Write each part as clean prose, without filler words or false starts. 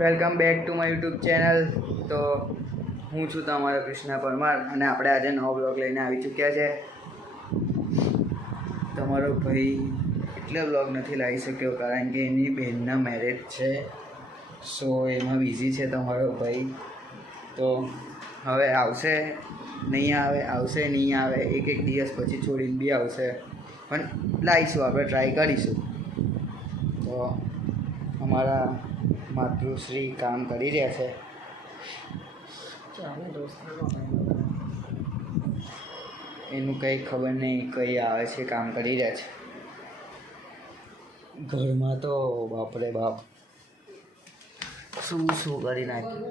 Welcome back to my YouTube channel. તો હું છું તમારો કૃષ્ણા પરમાર અને આપણે આજે નવો બ્લોગ લઈને આવી ચૂક્યા છે. તમારો ભાઈ એટલે બ્લોગ નથી લાવી શક્યો કારણ કે એની બહેનના મેરેજ છે, સો એમાં બિઝી છે તમારો ભાઈ. તો હવે આવશે નહીં આવે, આવશે નહીં આવે, એક દિવસ પછી છોડીને બી આવશે, પણ લાવીશું, આપણે ટ્રાય કરીશું. તો અમારા માતૃશ્રી કામ કરી રહ્યા છે. એનું કંઈ ખબર નહીં, કંઈ આવે છે, કામ કરી રહ્યા છે. ઘરમાં તો બાપરે બાપ શું શું કરી નાખ્યું.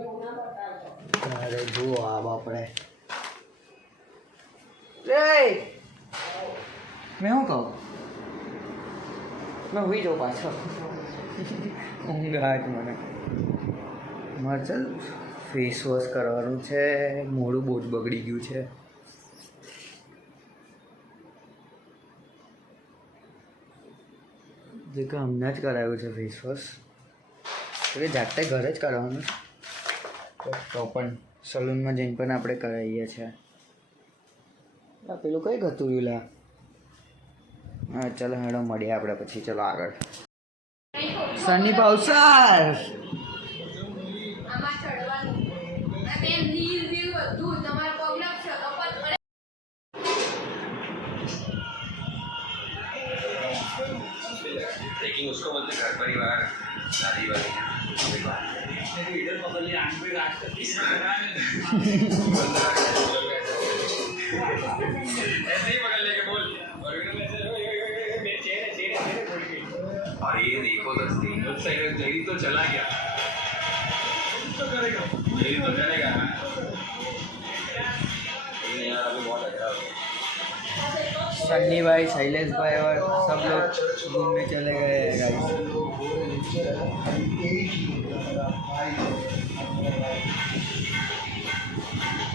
અરે જુઓ આ બાપરે, મેં શું કહું, મેં હોઈ જાઉં પાછો. ઊંઘ આવે મને. મારે ચાલ ફેસ વોશ કરવાનું છે, મોઢું બહુ જ બગડી ગયું છે. જે કે હમણાં જ કરાવ્યું છે ફેસ વોશ, એટલે જાતે ઘરે જ કરવાનું. તો પણ સલૂનમાં જઈને પણ આપણે કરાવીએ છીએ. પેલું કઈ ગતું રહ્યું લા. હા ચાલો હેડો મળીએ આપણે પછી. ચલો આગળ. સની ભાવસાર लेकिन उसको बोलते घर परिवार शादी वाली इधर पकड़ लिया आंख पे राज करती ऐसे ही पकड़ लेके बोल और मेरे चेहरे बोल के और ये देखो तो जल्दी तो चला गया तो करेगा जल्दी तो चलेगा यार अभी बहुत अच्छा सन्नी भाई, शैलेश भाई और सब लोग घूमने चले गए हैं गाइस.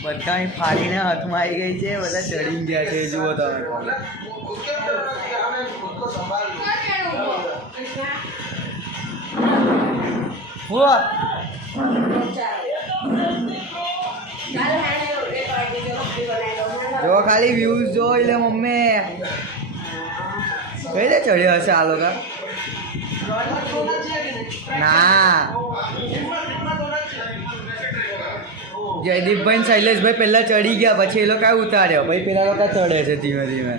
બધા ફાડીને હાથમાં આવી ગઈ છે, બધા ચડી ગયા છે. જુઓ તમે જો ખાલી વ્યૂઝ જોઈ લે મમ્મી. કઈ દે ચડ્યો હશે આ લોકો. ના જયદીપભાઈ શૈલેષભાઈ પહેલાં ચડી ગયા, પછી એ લોકો ઉતાર્યો, ભાઈ પેલા લોકો ચડે છે ધીમે ધીમે.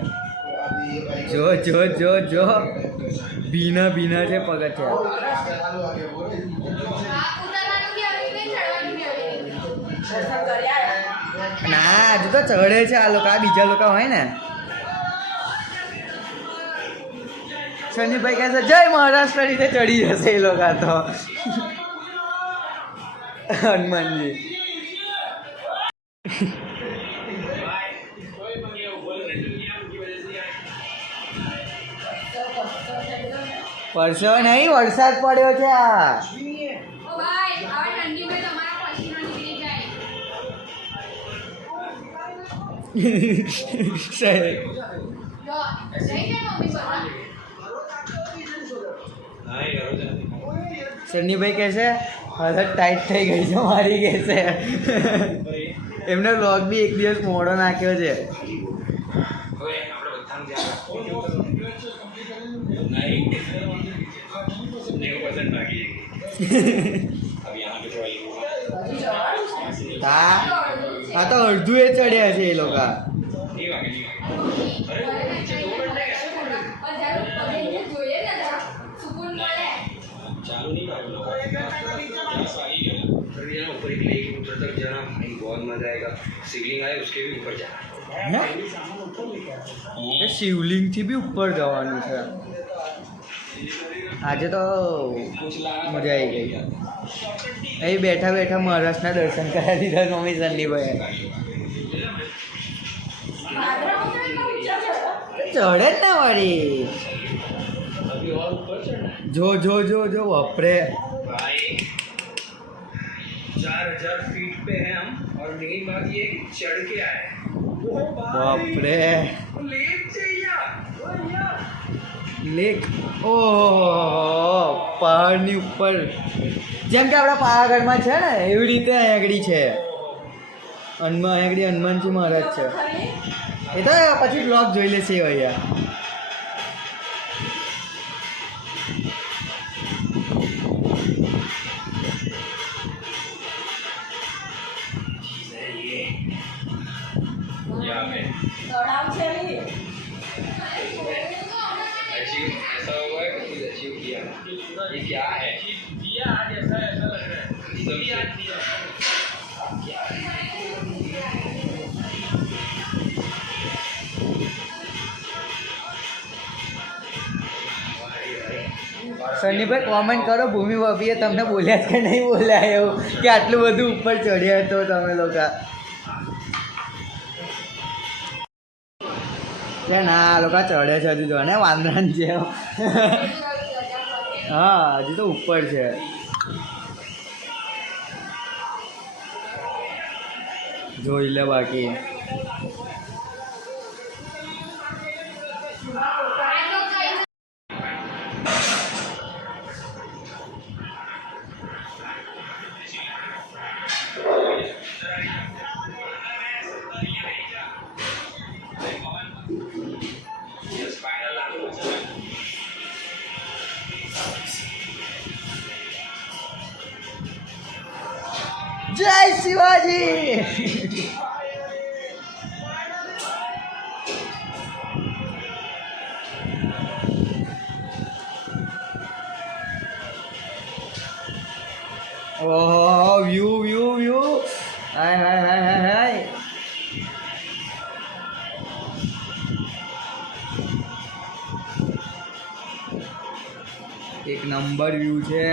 જો જો જો જો ભીના ભીના છે પગથિયા. ના હજુ તો ચડે છે આ લોકો, આ બીજા લોકો હોય ને. સનીભાઈ કહે છે જય મહારાષ્ટ્ર રીતે ચડી જશે એ લોકો તો. હનુમાનજી પરસેવો નહીં, વરસાદ પડ્યો છે. આ સન્નીભાઈ કહે છે હાલત ટાઈટ થઈ ગઈ છે મારી, કહે છે. એમને વ્લોગ બી એક દિવસ મોડો નાખ્યો છે. આ તો અડધું એ ચડ્યા છે એ લોકો. ऊपर एक लेक ऊपर तक जाना भाई बहुत मजा आएगा. शिवलिंग आए उसके भी ऊपर जाना. શિવલિંગ થી બી ઉપર જવાનું છે. આજે તો મજા આવી ગઈ. અહીં બેઠા બેઠા મહારાષ્ટ્રના દર્શન કરાવી દીધા મમ્મી સન્નીભાઈ. ચડે જ ને વાળી. જો જો જો જો વાપરે. 4000 फीट पे हैं हम और मेन बात ये चढ़ के आए. बाप रे लेक चाहिए લેક ઓહો પહાડની ઉપર જેમ કે આપણા પાવાગઢમાં છે ને એવી રીતે અહીંયા આગળ છે અહીંયા આગળ હનુમાનજી મહારાજ છે એ તો પછી બ્લોગ જોઈ લેશે અહીંયા यहाँ पे अचीव ऐसा हुआ है कि कुछ अचीव किया ये क्या है दिया आज ऐसा ऐसा लग रहा है दिया क्या है સન્નીભાઈ કોમેન્ટ કરો ભૂમિ ભાભીએ તમને બોલ્યા કે નહીં બોલ્યા એવું કે આટલું બધું ઉપર ચડ્યા તો તમે લોકો ના આ લોકો ચડે છે હજુ તો ને વાંદરાની જેમ હા હજુ તો ઉપર છે જોઈ લે બાકી જય શિવાજી ઓહો વ્યૂ વ્યૂ વ્યૂ હાય હાય હાય હાય હાય એક નંબર વ્યૂ છે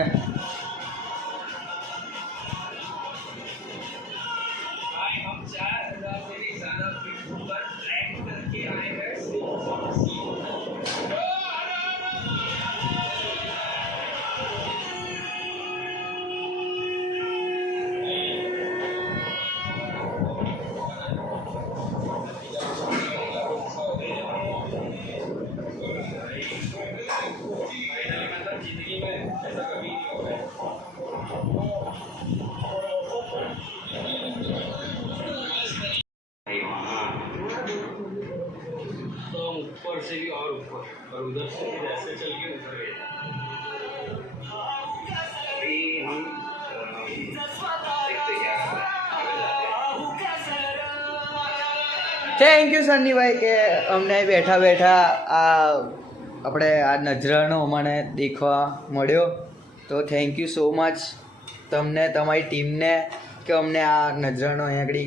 ऊपर से भी और ऊपर और उधर से भी ऐसे चल के उतर गए अभी हम देखते क्या થેન્ક યુ સન્નીભાઈ કે અમને બેઠા બેઠા આ આપણે આ નજરાનો અમને દેખવા મળ્યો તો થેન્ક યુ સો મચ તમને તમારી ટીમને કે અમને આ નજરાનો અહીંયા આગળ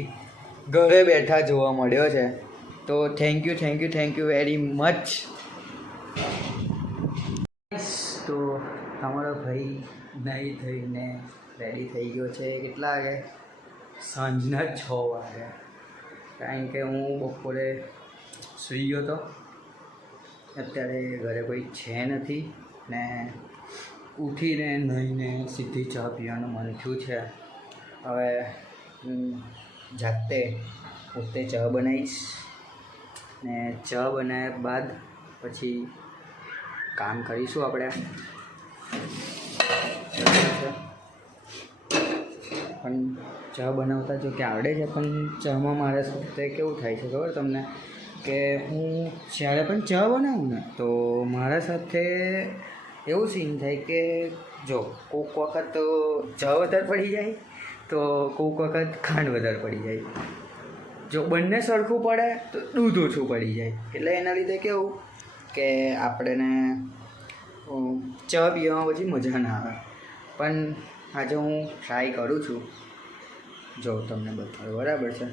ઘરે બેઠા જોવા મળ્યો છે તો થેન્ક યુ વેરી મચ તો તમારો ભાઈ નહીં થઈને રેડી થઈ ગયો છે કેટલા વાગે સાંજના 6 વાગે કારણ કે હું બપોરે સૂઈ ગયો હતો અત્યારે ઘરે કોઈ છે નથી ને ઉઠીને નહીને સીધી ચા પીવાનું મન થયું છે હવે જાતે પોતે ચા બનાવીશ ને ચા બનાવ્યા બાદ પછી કામ કરીશું આપણે પણ ચા બનાવતા જો કે આવડે છે પણ ચામાં મારા સાથે કેવું થાય છે ખબર તમને કે હું જ્યારે પણ ચા બનાવું ને તો મારા સાથે એવું સીન થાય કે જો કોઈક વખત ચા વધારે પડી જાય તો કોઈક વખત ખાંડ વધારે પડી જાય જો બંને સરખું પડે તો દૂધ ઓછું પડી જાય એટલે એના લીધે કેવું કે આપણને ચા પીવામાં પછી મજા ના આવે પણ આજે હું ટ્રાય કરું છું જો તમને બતાવું બરાબર છે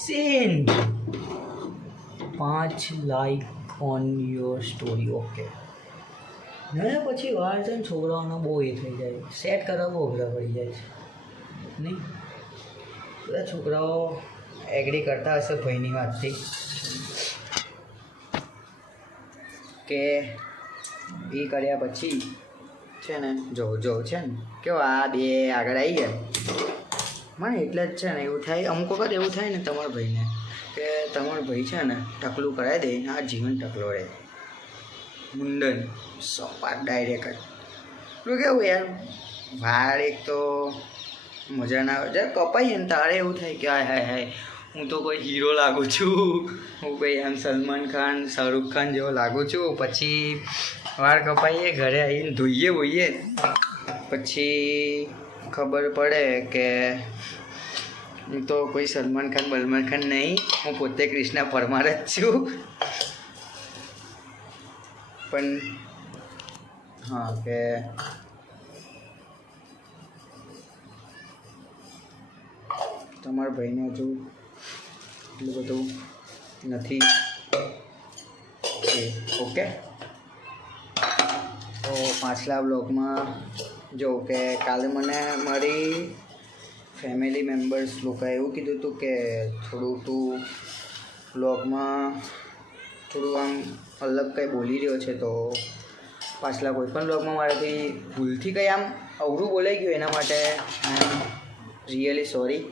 scene 5 like on your story okay ને પછી વાર છે ને છોકરાઓનો બહુ એ થઈ જાય સેટ કરવા બહુ અઘરા પડી જાય છે નહીં બધા છોકરાઓ એગ્રી કરતા હશે ભાઈની વાતથી કે એ કર્યા પછી છે છે ને જો છે ને કેવો આ બે આગળ આવી ગયા મને એટલે જ છે ને એવું થાય અમુક વખત એવું થાય ને તમારા ભાઈને કે તમારો ભાઈ છે ને ટકલું કરાવી દે આ જીવન ટકલો રહે મુંડન સપાટ ડાયરેક્ટ જ પેલું કેવું યાર વાળ એક તો મજા ના આવે જ્યારે કપાઈએ ને તારે એવું થાય કે હાય હું તો કોઈ હીરો લાગુ છું હું કોઈ આમ સલમાન ખાન શાહરુખ ખાન જેવો લાગુ છું પછી વાળ કપાઈએ ઘરે આવીને ધોઈએ પછી ખબર પડે કે હું તો કોઈ સલમાન ખાન નહીં હું પોતે કૃષ્ણા પરમાર જ છું પણ હા કે તમારા ભાઈને હજુ એટલું બધું નથી ઓકે તો પાછલા બ્લોગમાં જો કે કાલે મને મારી ફેમિલી મેમ્બર્સ લોકોએ એવું કીધું હતું કે થોડું તું બ્લોગમાં થોડું આમ અલગ કંઈ બોલી રહ્યો છે તો પાછલા કોઈ પણ બ્લોગમાં મારાથી ભૂલથી કંઈ આમ અવરું બોલાઈ ગયું એના માટે આઈ એમ રિયલી સોરી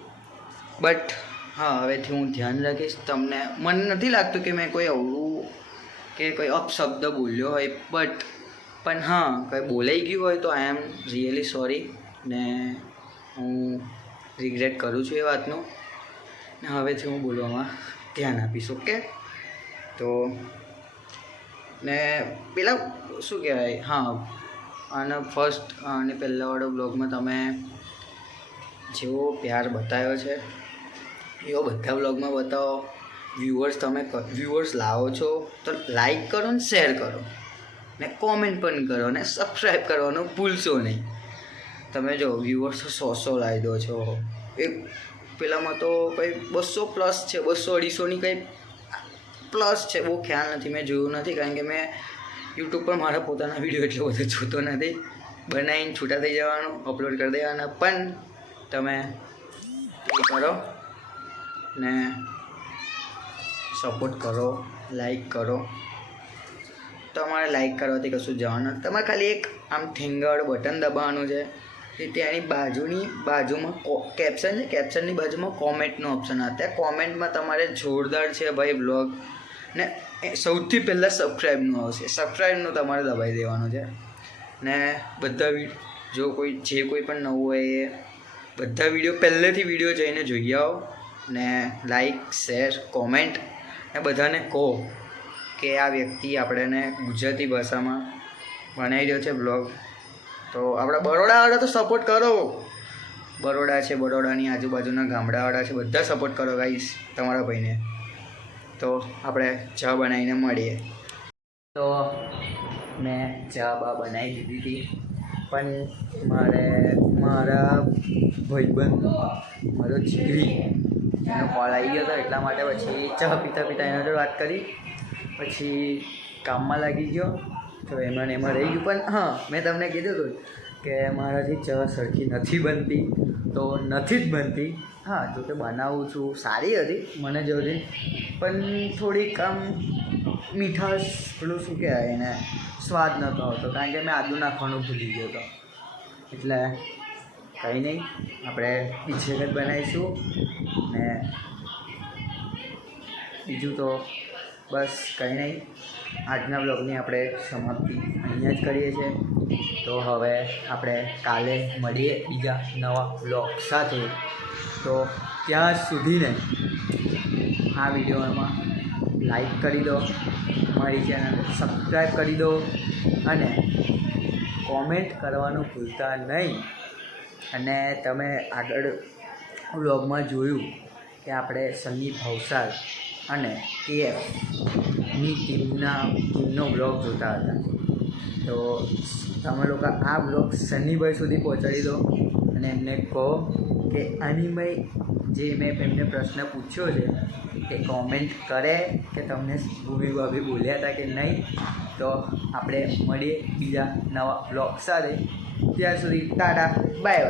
બટ હા હવેથી હું ધ્યાન રાખીશ તમને મને નથી લાગતું કે મેં કોઈ અવરું કે કોઈ અપશબ્દ બોલ્યો હોય પણ હા કંઈ બોલાઈ ગયું હોય તો આઈ એમ રિયલી સોરી ને હું રિગ્રેટ કરું છું એ વાતનું ને હવેથી હું બોલવામાં ધ્યાન આપીશ ઓકે તો ને પેલા શું કહેવાય હા અને ફર્સ્ટ અને પહેલાંવાળો બ્લોગમાં તમે જેવો પ્યાર બતાવ્યો છે એવો બધા બ્લોગમાં બતાવો વ્યુઅર્સ લાવો છો તો લાઈક કરો ને શેર કરો ને કોમેન્ટ પણ કરો ને સબસ્ક્રાઈબ કરવાનું ભૂલશો નહીં તમે જો વ્યુઅર્સ 100 લાવી દો છો એક પેલામાં તો કંઈ 200 પ્લસ છે 200-250ની કંઈ પ્લસ છે બહુ ખ્યાલ નથી મેં જોયું નથી કારણ કે મેં યુટ્યુબ પર મારા પોતાના વિડીયો એટલો બધો જોતો નથી બનાવીને છૂટા થઈ જવાનું અપલોડ કરી દેવાના પણ તમે એ કરો ને સપોર્ટ કરો લાઈક કરો તમારે લાઈક કરવાથી કશું જવાનું તમારે ખાલી એક આમ ઠેંગાવાળું બટન દબાવવાનું છે કે ત્યાંની બાજુમાં કેપ્શન છે કેપ્શનની બાજુમાં કોમેન્ટનો ઓપ્શન આવે ત્યાં કોમેન્ટમાં તમારે જોરદાર છે ભાઈ બ્લોગ ને સૌથી પહેલાં સબસ્ક્રાઈબનું આવશે સબસ્ક્રાઈબનું તમારે દબાવી દેવાનું છે ને બધા જો જે કોઈ પણ નવું હોય એ બધા વિડીયો પહેલેથી વિડીયો જઈને જોઈ આવો ને લાઈક શેર કોમેન્ટ ને બધાને કહો કે આ વ્યક્તિ આપણને ગુજરાતી ભાષામાં બનાવી રહ્યો છે બ્લોગ તો આપણા બરોડાવાળા તો સપોર્ટ કરો બરોડા છે બરોડાની આજુબાજુના ગામડાવાળા છે બધા સપોર્ટ કરો ગાઈસ તમારા ભાઈને તો આપણે ચા બનાવીને મળીએ તો મેં ચા બનાવી દીધી હતી પણ મારા ભાઈબંધ મારો જીગરી એનો કોલ આવી ગયો હતો એટલા માટે પછી ચા પીતા એના જોડે વાત કરી પછી કામમાં લાગી ગયો તો એમાં રહી ગયું પણ હા મેં તમને કીધું હતું કે મારાથી ચા સરખી નથી બનતી તો નથી જ બનતી હા જો કે બનાવું છું સારી હતી મને જોતી પણ થોડીક આમ મીઠાશ પેલું શું કહેવાય એને સ્વાદ નહોતો આવતો કારણ કે મેં આદુ નાખવાનું ભૂલી ગયો હતો એટલે કંઈ નહીં આપણે બીજી વખત બનાવીશું ને બીજું તો બસ કંઈ નહીં આજના બ્લોગની આપણે સમાપ્તિ અહીંયા જ કરીએ છીએ તો હવે આપણે કાલે મળીએ બીજા નવા બ્લોગ સાથે તો ત્યાં સુધીને આ વિડીયોમાં લાઈક કરી દો મારી ચેનલ સબસ્ક્રાઈબ કરી દો અને કોમેન્ટ કરવાનું ભૂલતા નહીં અને તમે આગળ વ્લોગમાં જોયું કે આપણે સની ભવસાર અને KFની ટીમનો બ્લોગ જોતા હતા તો તમે લોકો આ બ્લોગ સનીભાઈ સુધી પહોંચાડી દો અને એમને કહો કે આનીભાઈ જે મેં એમને પ્રશ્ન પૂછ્યો છે કે કોમેન્ટ કરે કે તમને ભાભી બોલ્યા હતા કે નહીં તો આપણે મળીએ બીજા નવા બ્લોગ સાથે ત્યાં સુધી ટાટા બાય બાય